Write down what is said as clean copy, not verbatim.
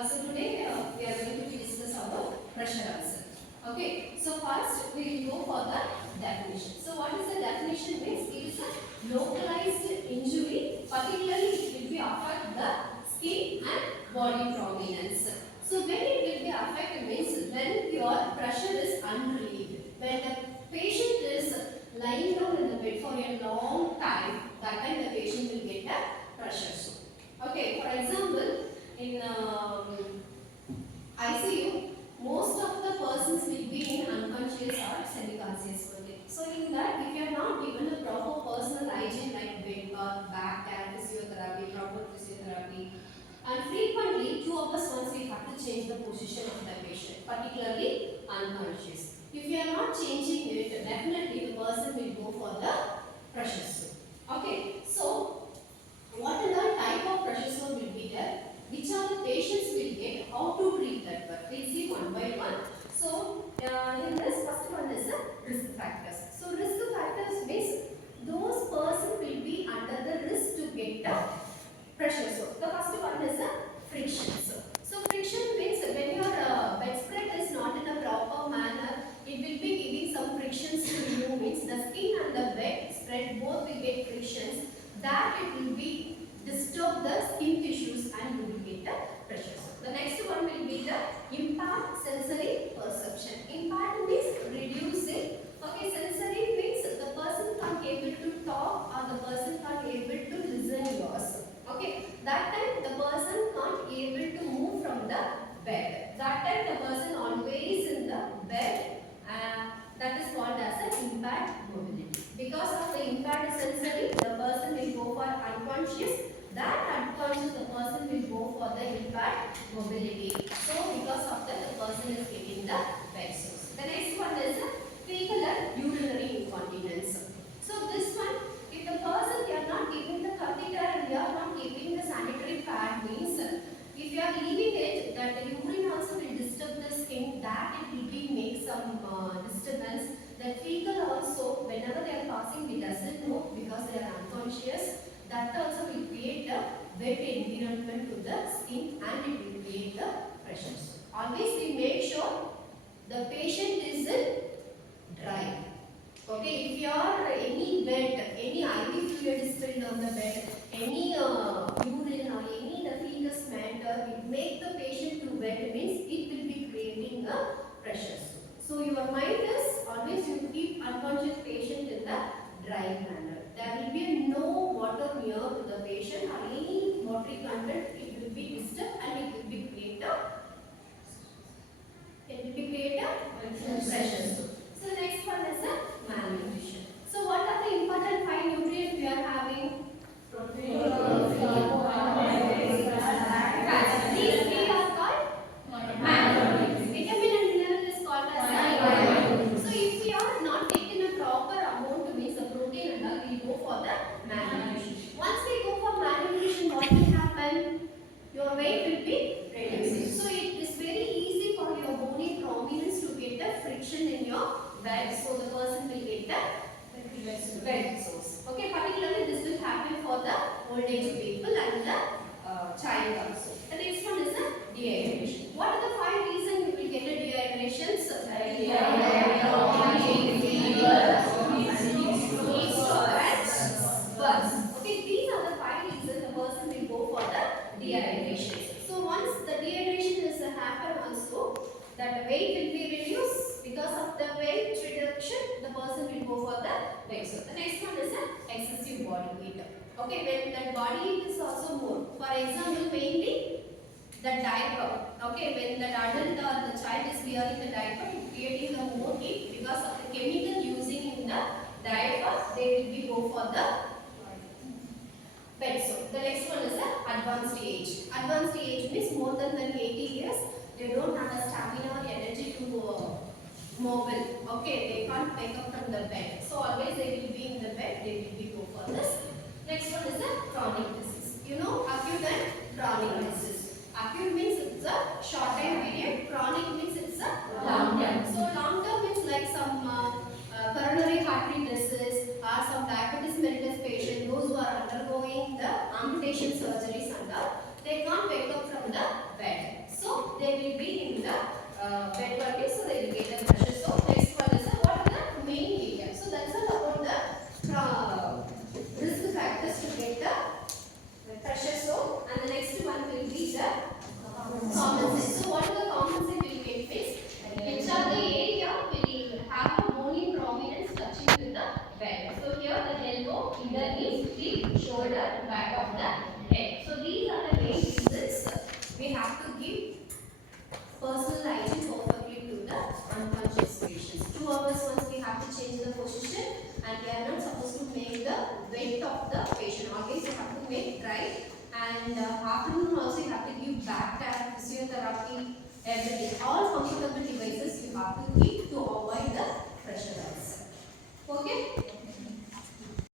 So today we are going to discuss about pressure ulcer. Okay. So first we will go for the definition. So what is the definition means? It is a localized injury, particularly it will be affect the skin and body prominence. So when it will be affected means when your pressure is unrelieved. When the patient is lying down in the bed for a long time, that time the patient will get a pressure sore. Okay, for example, in ICU, most of the persons will be in unconscious or semi-conscious only. So in that, if you are not given a proper personal hygiene like bed or back care, physiotherapy, proper physiotherapy, and frequently 2 hours once we have to change the position of the patient, particularly unconscious. If you are not changing it, definitely the person will go for the pressure sore. Okay, so what are the type of pressure sore will be there? Which are the patients will get? How to treat that one? We'll see one by one. So in this first one is risk factors. So risk factors means those person will be under the risk to get the pressure sore. The first one is friction. So friction means when your bedspread is not in a proper manner, it will be giving some frictions to you. Means the skin and the bedspread both will get frictions. That it will be disturb the skin tissues and you will get the pressure sore. The next one will be the impaired sensory perception. Impaired means reducing. Okay, sensory means the person can't able to talk or the person can't able to listen yours. Okay, that time the person can't able to move from the bed. That time the person always in the bed. That is called as an impaired mobility. Because of the impaired sensory, the person will go for unconscious. That unconscious, the person will go for the impaired mobility. So because of that, the person is getting the bed sores. The next one is fecal and urinary incontinence. So this one, if the person you are not keeping the catheter and you are not keeping the sanitary pad means, if you are leaving it, that the urine also will disturb the skin. That it will be make some disturbance. The fecal also, whenever they are passing, we doesn't know because they are unconscious. That also will create a wet environment to the skin and it will create the pressure. Always we make sure the patient is dry. Okay, if you are any wet, any IV fluid is spilled on the bed, any urine or any the fetus matter, it make the patient too wet means it will be creating a pressure. So your mind is always you keep unconscious patient in the dry manner. There will be no water near to the patient or any watery content. It will be disturbed and it will be create a pressure. So the next one is a malnutrition. So what are the important 5 nutrients we are having? Protein, fats. These 3 are called macronutrients. Vitamin and mineral is called as vitamins. So if we are not taking a proper amount means the protein and all, we go for the malnutrition. Once we go for malnutrition, what will happen? Your weight will be reduced. So it is very easy for your bony prominence to get the friction in your bed. So the person will get the bed sores. Okay, particularly this will happen for the old age people and the child also. The next one is the dehydration. What are the 5 reasons you will get a dehydration? Okay, these are the 5 reasons the person will go for the dehydration. So once the dehydration is happen also, that the weight will be reduced. Because of the weight reduction, the person will go for the weight. So the next one is excessive body weight. Okay, when that body weight is also more. For example, mainly the diaper. Okay, when the adult or the child is wearing the diaper, it creating the more heat because of the chemical using in the diaper. They will be go for the bed sore. The next one is the advanced age. Advanced age means more than 80 years. They don't have the stamina or energy to mobile. Okay, they can't wake up from the bed. So always they will be in the bed. They will be go for this. Next one is the chronic disease. You know acute and chronic disease. Acute means it's a short time period. Chronic means it's a long term. So long term means like some coronary artery disease or some diabetes mellitus patient, those who are undergoing the amputation surgeries and all, they can't wake up from the bed. bed working, so they will get the pressure. So next one is what are the main areas. So that's all about the risk factors to get the pressure. So and the next one will be the common sense. So what are the common sense will make face? Which are the area will have a bony prominence touching with the bed. So here the elbow, either knee, hip, shoulder, back of the head. So these are the main reasons we have to give personal hygiene perfectly to the unconscious patients. 2 hours once we have to change the position, and we are not supposed to make the weight of the patient. Always you have to make dry, and afternoon also you have to give back care, physiotherapy, everything. All comfortable devices you have to keep to avoid the pressure ulcer. Okay.